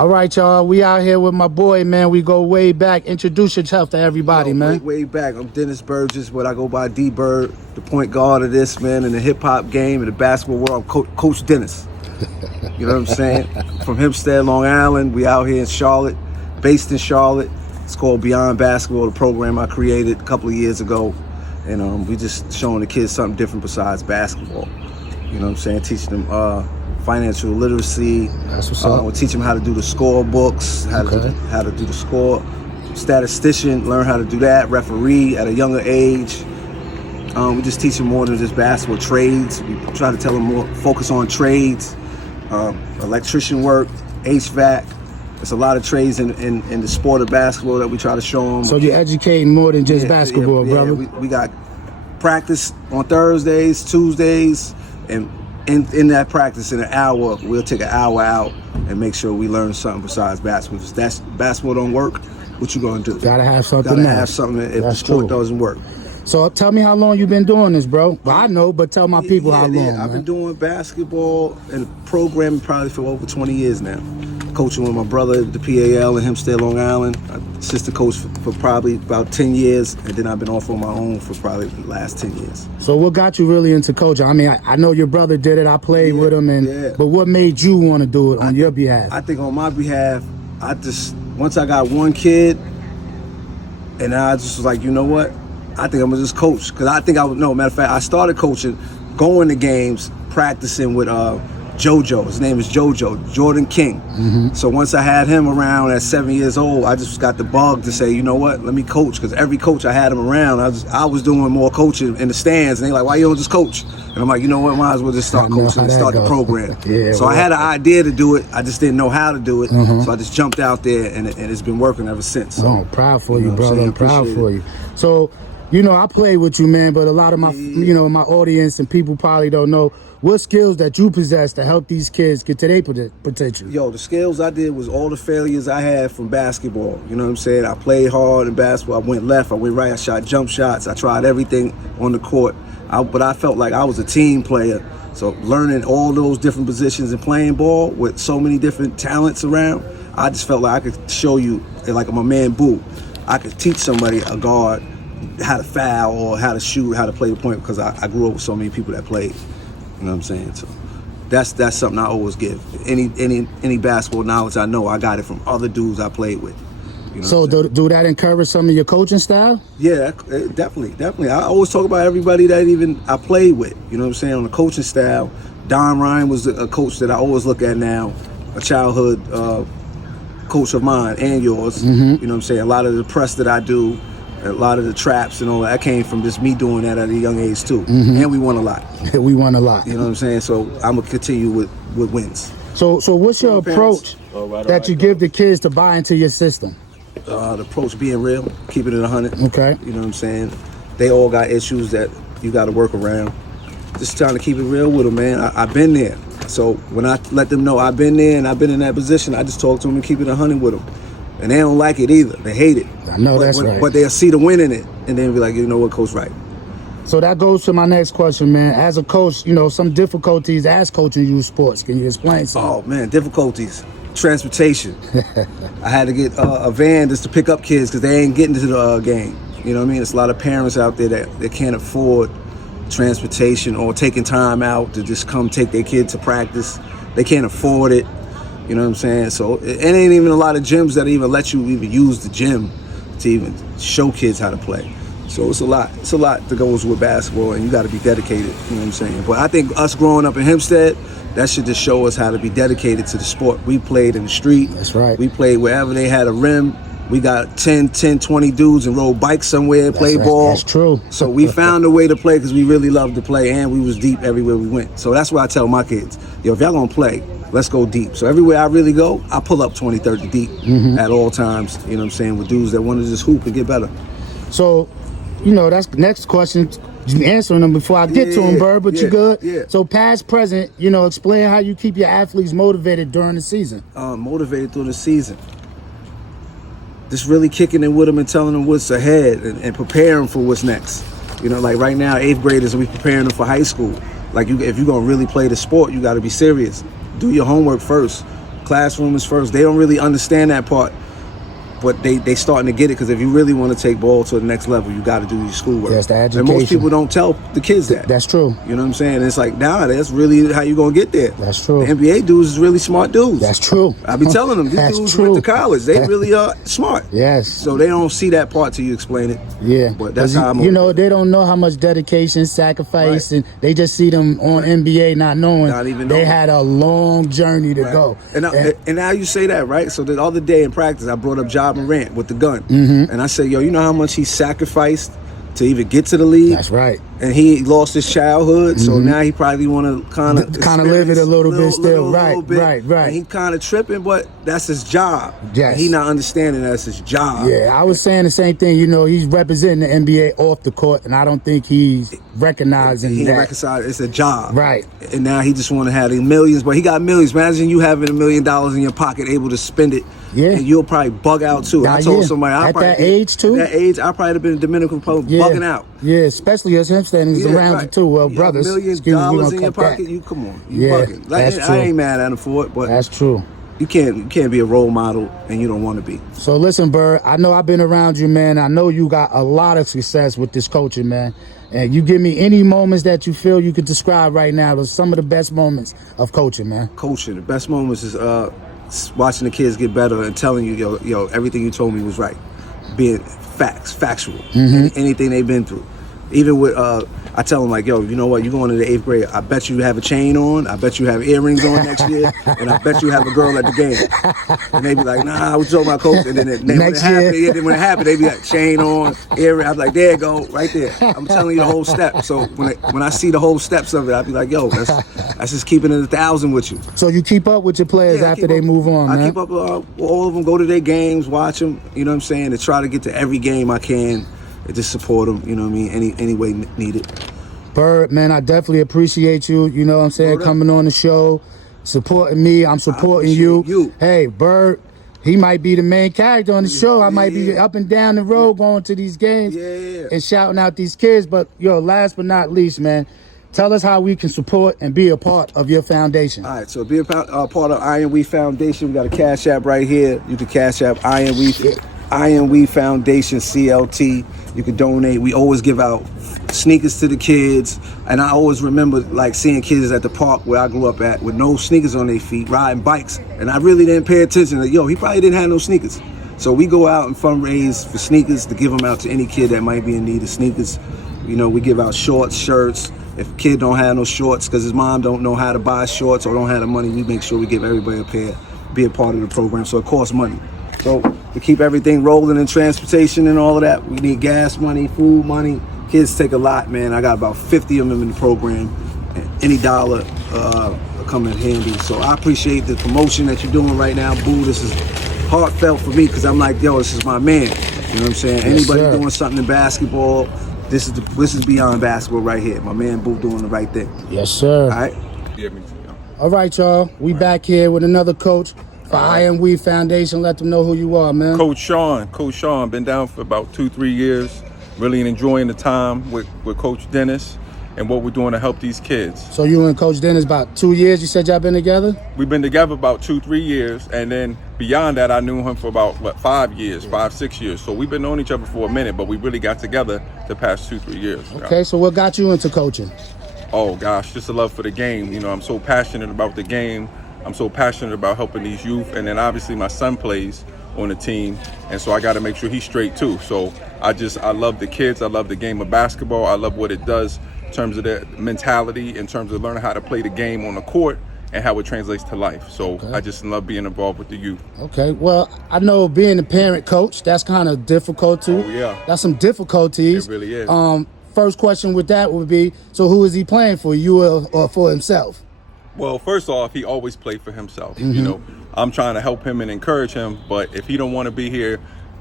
All right, y'all. We out here with my boy, man. We go way back. Introduce yourself to everybody, man. Way back. I'm Dennis Burgess, but I go by D Bird, the point guard of this, man, in the hip hop game, in the basketball world. I'm Coach Dennis. You know what I'm saying? From Hempstead, Long Island. We out here in Charlotte, based in Charlotte. It's called Beyond Basketball, the program I created a couple of years ago. And we just showing the kids something different besides basketball. You know what I'm saying? Teaching them financial literacy. That's what's up. We'll teach them how to do the score books, how to do the score. Statistician, learn how to do that. Referee at a younger age. We just teach them more than just basketball. Trades. We try to tell them more, focus on trades. Electrician work, HVAC. There's a lot of trades in the sport of basketball that we try to show them. So you're educating more than just basketball, brother? We got practice on Thursdays, Tuesdays, and in that practice, in an hour, we'll take an hour out and make sure we learn something besides basketball. If basketball don't work, what you gonna do? Gotta have something. Gotta have something if the sport doesn't work. So tell me how long you've been doing this, bro. Well, I know, but tell my people how long. I've been doing basketball and programming probably for over 20 years now. Coaching with my brother at the PAL in Hempstead, Long Island. Assistant coach for probably about 10 years, and then I've been off on my own for probably the last 10 years. So what got you really into coaching? I mean, I know your brother did it. I played with him, but what made you want to do it on your behalf? I think on my behalf, once I got one kid, and I just was like, you know what? I think I'm gonna just coach, because I think matter of fact, I started coaching, going to games, practicing with JoJo. His name is JoJo, Jordan King. Mm-hmm. So once I had him around at 7 years old, I just got the bug to say, you know what, let me coach, because every coach I had him around, I was doing more coaching in the stands, and they like, why you don't just coach? And I'm like, you know what, might as well just start coaching and start the program. I had an idea to do it, I just didn't know how to do it, so I just jumped out there, and it's been working ever since. So, I'm proud for you, brother. I'm proud for you. So, you know, I play with you, man, but a lot of my, my audience and people probably don't know what skills that you possess to help these kids get to their potential. Yo, the skills I did was all the failures I had from basketball. You know what I'm saying? I played hard in basketball. I went left, I went right, I shot jump shots. I tried everything on the court. But I felt like I was a team player. So learning all those different positions and playing ball with so many different talents around, I just felt like I could show you, like my man Boo, I could teach somebody, a guard, how to foul or how to shoot, how to play the point, because I grew up with so many people that played. You know what I'm saying? So that's something I always give. Any basketball knowledge I know, I got it from other dudes I played with. You know so do that encourage some of your coaching style? Yeah, definitely. I always talk about everybody that even I played with. You know what I'm saying? On the coaching style, Don Ryan was a coach that I always look at now, a childhood coach of mine and yours. Mm-hmm. You know what I'm saying? A lot of the press that I do, a lot of the traps and all that came from just me doing that at a young age too. Mm-hmm. And we won a lot. We won a lot. You know what I'm saying? So I'm gonna continue with wins. So what's your approach that you give the kids to buy into your system? The approach being real, keeping it 100. Okay. You know what I'm saying? They all got issues that you got to work around. Just trying to keep it real with them, man. I've been there. So when I let them know I've been there and I've been in that position, I just talk to them and keep it 100 with them. And they don't like it either. They hate it. I know that's right. But they'll see the win in it and then be like, you know what, Coach, right. So that goes to my next question, man. As a coach, some difficulties as coaching youth sports. Can you explain something? Oh, man, difficulties. Transportation. I had to get a van just to pick up kids because they ain't getting to the game. You know what I mean? There's a lot of parents out there that can't afford transportation or taking time out to just come take their kid to practice. They can't afford it. You know what I'm saying? So it ain't even a lot of gyms that even let you even use the gym to even show kids how to play. So it's a lot that goes with basketball, and you got to be dedicated. You know what I'm saying? But I think us growing up in Hempstead, that should just show us how to be dedicated to the sport. We played in the street. That's right. We played wherever they had a rim. We got 10, 20 dudes and rode bikes somewhere and played ball. That's true. So we found a way to play because we really loved to play, and we was deep everywhere we went. So that's what I tell my kids. Yo, if y'all gonna play, let's go deep. So everywhere I really go, I pull up 20, 30 deep at all times, you know what I'm saying, with dudes that want to just hoop and get better. So, that's the next question. You answering them before I get to them, Bird, but you good? Yeah. So past, present, explain how you keep your athletes motivated during the season. Motivated through the season. Just really kicking it with them and telling them what's ahead and preparing for what's next. Like right now, 8th graders, we preparing them for high school. Like if you're gonna really play the sport, you gotta be serious. Do your homework first. Classroom is first. They don't really understand that part, but they starting to get it, because if you really want to take ball to the next level, you got to do your schoolwork. Yes, the And most education. people don't tell the kids that. That's true. You know what I'm saying? It's like, nah, that's really how you gonna get there. That's true. The NBA dudes is really smart dudes. That's true. I be telling them, these That's dudes true. went to college. They really are smart. Yes. So they don't see that part till you explain it. Yeah, But that's 'Cause how I'm you know, they don't know how much dedication, sacrifice, Right. and they just see them on NBA not knowing Not even they knowing. had a long journey to go. And now you say that, right? So the other day in practice, I brought up Ja Morant with the gun. And I said, yo, you know how much he sacrificed to even get to the league? That's right. And he lost his childhood, so now he probably want to kind of live it a little bit still. Right. And he kind of tripping, but that's his job. Yes. And he not understanding that's his job. Yeah, I was saying the same thing. You know, he's representing the NBA off the court, and I don't think he's recognizing He that. reconciled it's a job. Right. And now he just want to have the millions, but he got millions. Imagine you having $1 million in your pocket, able to spend it. Yeah. And you'll probably bug out too. Nah, I told yeah. somebody At that age, too? At that age, I probably have been in Dominican Republic Yeah. bugging out. Yeah, especially as him standing around right. you too. Well, You brothers, got $1 million excuse me, we in gonna your cut that. pocket. You come on, you Yeah, bugging. Like, that's true. I ain't mad at him for it, but That's true. you can't be a role model and you don't want to be. So listen, Bird, I know I've been around you, man. I know you got a lot of success with this coaching, man. And you give me any moments that you feel you could describe right now. Those some of the best moments of coaching, man. Coaching, the best moments is watching the kids get better and telling you, yo, everything you told me was right. Being factual. Anything they've been through. Even with, I tell them like, yo, you know what? You going into the 8th grade. I bet you have a chain on. I bet you have earrings on next year. And I bet you have a girl at the game. And they be like, nah, I was talking about coach. And then Next year. when it happened, they be like, chain on, earring. I'm like, there you go, right there. I'm telling you the whole step. So when I see the whole steps of it, I be like, yo, that's just keeping it 1,000 with you. So you keep up with your players Yeah, I after keep they up- move on, I man. keep up with all of them, go to their games, watch them, you know what I'm saying, to try to get to every game I can and just support them, you know what I mean, any way needed. Bird, man, I definitely appreciate you, you know what I'm saying, Word up. coming on the show, supporting me. I'm supporting you. appreciate you. Hey, Bird, he might be the main character on the show. I might be yeah. up and down the road going to these games Yeah. and shouting out these kids. But, yo, last but not least, man, tell us how we can support and be a part of your foundation. All right, so be a part of Iron We Foundation. We got a Cash App right here. You can Cash App Iron We Foundation CLT. You can donate. We always give out sneakers to the kids, and I always remember like seeing kids at the park where I grew up at with no sneakers on their feet, riding bikes, and I really didn't pay attention. Like, yo, he probably didn't have no sneakers. So we go out and fundraise for sneakers to give them out to any kid that might be in need of sneakers. You know, we give out shorts, shirts. If a kid don't have no shorts because his mom don't know how to buy shorts or don't have the money, we make sure we give everybody a pair, be a part of the program. So it costs money. So to keep everything rolling in transportation and all of that, we need gas money, food money. Kids take a lot, man. I got about 50 of them in the program. And any dollar come in handy. So I appreciate the promotion that you're doing right now, Boo. This is heartfelt for me because I'm like, yo, this is my man. You know what I'm saying? Anybody sir. doing something in basketball, this is beyond basketball right here. My man Boo doing the right thing. Yes, sir. All right? Yeah, me too. All right, y'all. We back here with another coach for Iron We Foundation. Let them know who you are, man. Coach Sean, been down for about 2-3 years. Really enjoying the time with Coach Dennis and what we're doing to help these kids. So you and Coach Dennis about 2 years, you said y'all been together? We've been together about 2-3 years, and then beyond that, I knew him for about 5 years, 5-6 years. So we've been knowing each other for a minute, but we really got together the past 2-3 years. Okay, so what got you into coaching? Oh gosh, just a love for the game. You know, I'm so passionate about the game. I'm so passionate about helping these youth, and then obviously my son plays on the team, and so I got to make sure he's straight too. So I love the kids. I love the game of basketball. I love what it does in terms of their mentality, in terms of learning how to play the game on the court and how it translates to life. So I just love being involved with the youth. Okay, well, I know being a parent coach, that's kind of difficult too. Oh, yeah. That's some difficulties. It really is. First question with that would be, so who is he playing for, you or for himself? Well, first off, he always played for himself. You know, I'm trying to help him and encourage him, but if he don't want to be here,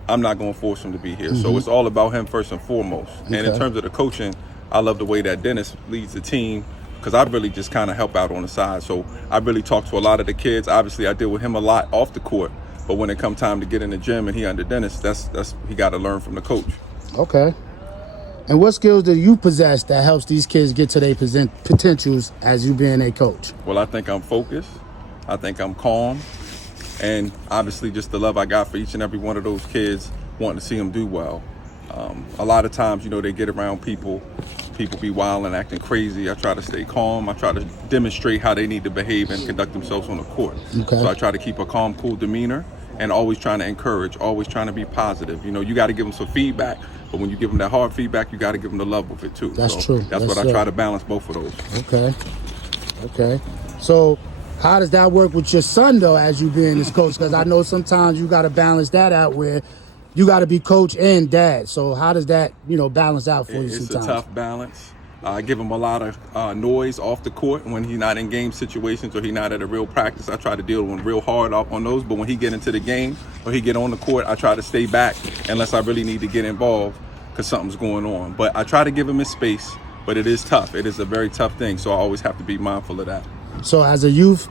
I'm not going to force him to be here. So it's all about him first and foremost. And in terms of the coaching, I love the way that Dennis leads the team because I really just kind of help out on the side. So I really talk to a lot of the kids. Obviously, I deal with him a lot off the court, but when it comes time to get in the gym and he under Dennis, that's he got to learn from the coach. Okay. And what skills do you possess that helps these kids get to their potentials as you being a coach? Well, I think I'm focused. I think I'm calm. and obviously just the love I got for each and every one of those kids, wanting to see them do well. A lot of times, you know, they get around people be wild and acting crazy. I try to stay calm. I try to demonstrate how they need to behave and conduct themselves on the court. Okay. So I try to keep a calm, cool demeanor, and always trying to encourage, always trying to be positive. You know, you got to give them some feedback, but when you give them that hard feedback, you got to give them the love with it too. That's true. That's what I try to balance both of those. Okay. So how does that work with your son, though, as you being his coach? Because I know sometimes you got to balance that out where you got to be coach and dad. So how does that, you know, balance out for you sometimes? It's a tough balance. I give him a lot of noise off the court when he's not in game situations or he's not at a real practice. I try to deal with him real hard on those. But when he get into the game or he get on the court, I try to stay back unless I really need to get involved because something's going on. But I try to give him his space. But it is tough. It is a very tough thing. So I always have to be mindful of that. So as a youth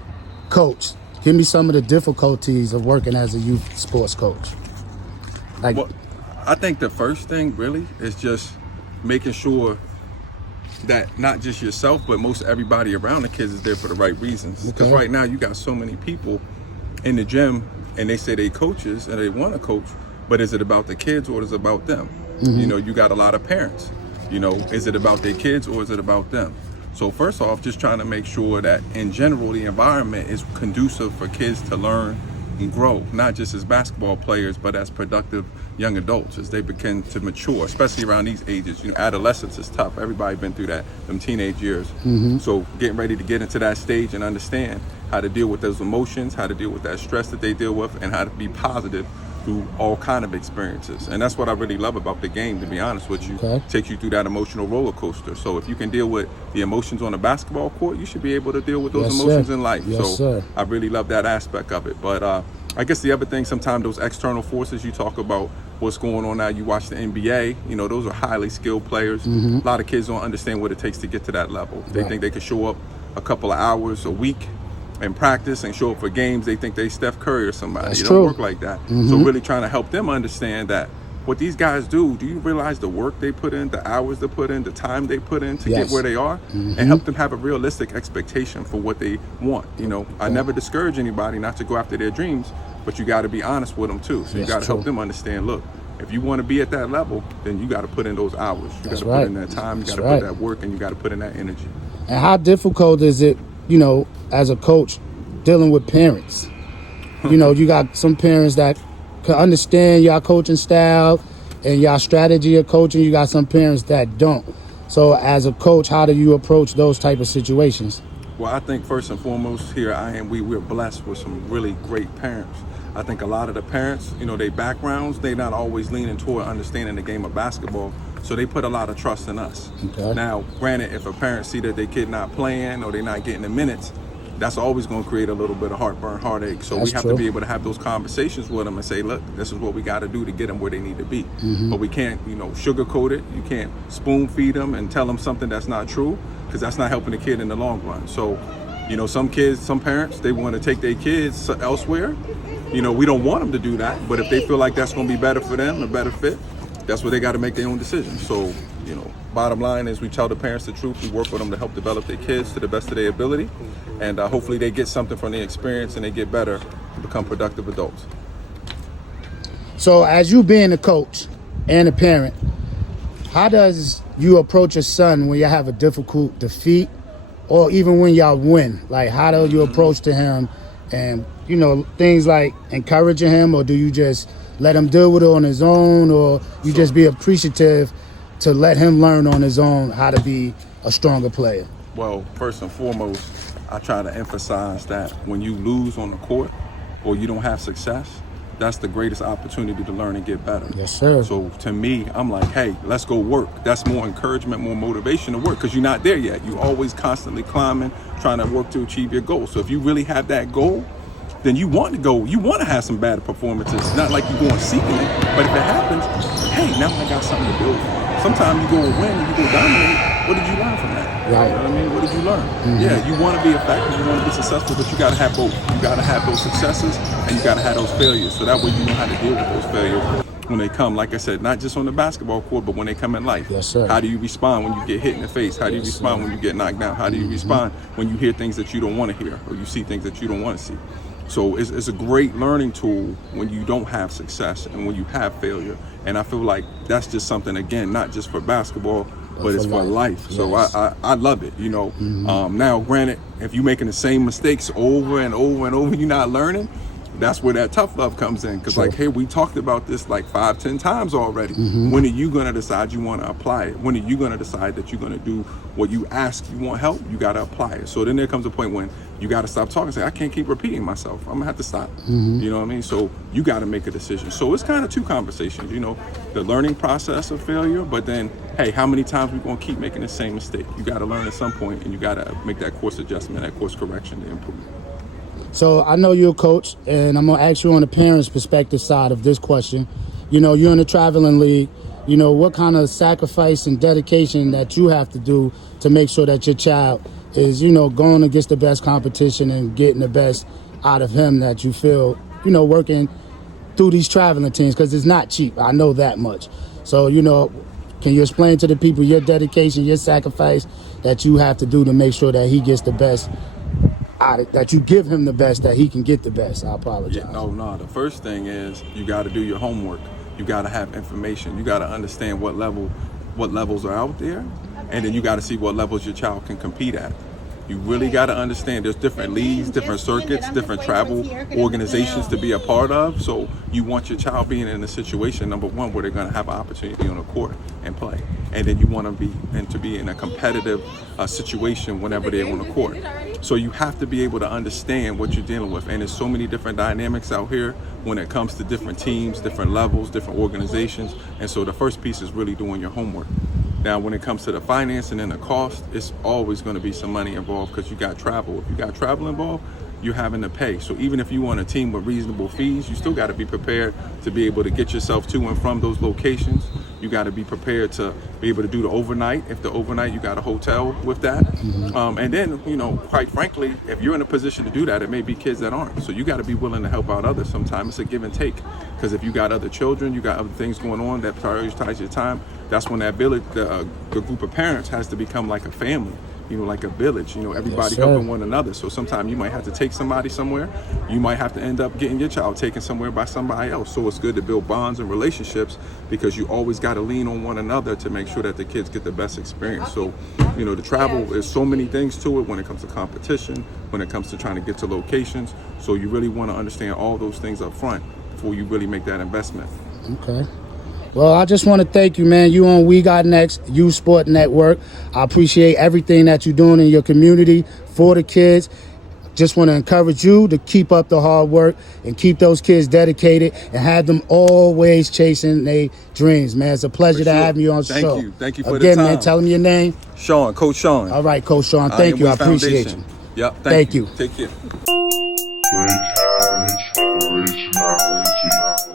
coach, give me some of the difficulties of working as a youth sports coach. Well, I think the first thing really is just making sure that not just yourself, but most everybody around the kids is there for the right reasons. Because right now you got so many people in the gym and they say they coaches and they want to coach, but is it about the kids or is it about them? You know, you got a lot of parents. You know, is it about their kids or is it about them? So first off, just trying to make sure that in general, the environment is conducive for kids to learn and grow, not just as basketball players, but as productive young adults as they begin to mature, especially around these ages. You know, adolescence is tough. Everybody been through that, them teenage years. So getting ready to get into that stage and understand how to deal with those emotions, how to deal with that stress that they deal with, and how to be positive through all kind of experiences. And that's what I really love about the game, to be honest with you. Takes you through that emotional roller coaster. So if you can deal with the emotions on the basketball court, you should be able to deal with those emotions in life. I really love that aspect of it. But I guess the other thing, sometimes those external forces, you talk about what's going on now, you watch the NBA, you know, those are highly skilled players. A lot of kids don't understand what it takes to get to that level. They think they can show up a couple of hours a week and practice and show up for games. They think they Steph Curry or somebody. It don't work like that. So really trying to help them understand that what these guys do you realize the work they put in, the hours they put in, the time they put in to get where they are, and help them have a realistic expectation for what they want. You know, I never discourage anybody not to go after their dreams, but you got to be honest with them too. So you got to help them understand, look, if you want to be at that level, then you got to put in those hours. You got to put in that time, you got to put that work, and you got to put in that energy. And how difficult is it, you know, as a coach, dealing with parents? You know, you got some parents that can understand your coaching style and your strategy of coaching. You got some parents that don't. So as a coach, how do you approach those type of situations? Well, I think first and foremost here, we're blessed with some really great parents. I think a lot of the parents, you know, their backgrounds, they not always leaning toward understanding the game of basketball. So they put a lot of trust in us. Now, granted, if a parent see that their kid not playing or they're not getting the minutes, that's always going to create a little bit of heartburn, heartache. So we have to be able to have those conversations with them and say, look, this is what we got to do to get them where they need to be. But we can't, you know, sugarcoat it. You can't spoon feed them and tell them something that's not true, because that's not helping the kid in the long run. So, you know, some parents, they want to take their kids elsewhere. You know, we don't want them to do that, but if they feel like that's going to be better for them, a better fit, that's where they got to make their own decision. So, you know, bottom line is we tell the parents the truth. We work with them to help develop their kids to the best of their ability. And hopefully they get something from the experience and they get better to become productive adults. So as you being a coach and a parent, how does you approach your son when you have a difficult defeat or even when y'all win? Like, how do you approach to him and, you know, things like encouraging him, or do you just let him deal with it on his own, or you just be appreciative to let him learn on his own how to be a stronger player? Well, first and foremost, I try to emphasize that when you lose on the court or you don't have success, that's the greatest opportunity to learn and get better. Yes, sir. So to me, I'm like, hey, let's go work. That's more encouragement, more motivation to work, because you're not there yet. You're always constantly climbing, trying to work to achieve your goal. So if you really have that goal, then you want to go, you want to have some bad performances. It's not like you're going seeking it, but if it happens, hey, now I got something to build on. Sometimes you go and win and you go dominate. What did you learn from that? Right. You know what I mean? What did you learn? Yeah, you want to be effective, you want to be successful, but you got to have both. You got to have those successes and you got to have those failures. So that way you know how to deal with those failures when they come. Like I said, not just on the basketball court, but when they come in life. Yes, sir. How do you respond when you get hit in the face? How do you respond when you get knocked down? How do you respond when you hear things that you don't want to hear or you see things that you don't want to see? So it's a great learning tool when you don't have success and when you have failure. And I feel like that's just something, again, not just for basketball, but it's for life. So Yes. I love it, you know. Now, granted, if you're making the same mistakes over and over and over, you're not learning. That's where that tough love comes in. Because, like, hey, we talked about this like 5-10 times already. When are you going to decide you want to apply it? When are you going to decide that you're going to do what you ask you want help? You got to apply it. So then there comes a point when you got to stop talking and say, I can't keep repeating myself. I'm going to have to stop. You know what I mean? So you got to make a decision. So it's kind of two conversations, you know, the learning process of failure, but then, hey, how many times we going to keep making the same mistake? You got to learn at some point, and you got to make that course adjustment, that course correction to improve. So I know you're a coach, and I'm going to ask you on the parents' perspective side of this question. You know, you're in the traveling league. You know, what kind of sacrifice and dedication that you have to do to make sure that your child is, you know, going against the best competition and getting the best out of him that you feel, you know, working through these traveling teams, because it's not cheap. I know that much. So, you know, can you explain to the people your dedication, your sacrifice that you have to do to make sure that he gets the best out of, that you give him the best, that he can get the best? I apologize. Yeah, no. The first thing is you got to do your homework. You got to have information. You got to understand what levels are out there, and then you got to see what levels your child can compete at. You really got to understand there's different leagues, different circuits, different travel organizations to be a part of. So you want your child being in a situation, number one, where they're going to have an opportunity on the court and play. And then you want to be in a competitive situation whenever they're on the court. So you have to be able to understand what you're dealing with. And there's so many different dynamics out here when it comes to different teams, different levels, different organizations. And so the first piece is really doing your homework. Now, when it comes to the financing and the cost, it's always going to be some money involved because you got travel. If you got travel involved, you're having to pay. So even if you want a team with reasonable fees, you still got to be prepared to be able to get yourself to and from those locations. You got to be prepared to be able to do the overnight. If the overnight, you got a hotel with that. And then, you know, quite frankly, if you're in a position to do that, it may be kids that aren't. So you got to be willing to help out others. Sometimes it's a give and take. Because if you got other children, you got other things going on that prioritize your time, that's when that village, the group of parents has to become like a family. You know, like a village, you know, everybody helping one another. So sometimes you might have to take somebody somewhere. You might have to end up getting your child taken somewhere by somebody else. So it's good to build bonds and relationships because you always got to lean on one another to make sure that the kids get the best experience. So, you know, the travel, there's so many things to it when it comes to competition, when it comes to trying to get to locations. So you really want to understand all those things up front before you really make that investment. Okay. Well, I just want to thank you, man. You on We Got Next, U Sport Network. I appreciate everything that you're doing in your community for the kids. Just want to encourage you to keep up the hard work and keep those kids dedicated and have them always chasing their dreams, man. It's a pleasure to have you on the show. Thank you for Again, the time. man, tell them your name. Sean, Coach Sean. All right, Coach Sean. Thank you. I appreciate you. Yep. Thank you. Take care. Great courage, originality.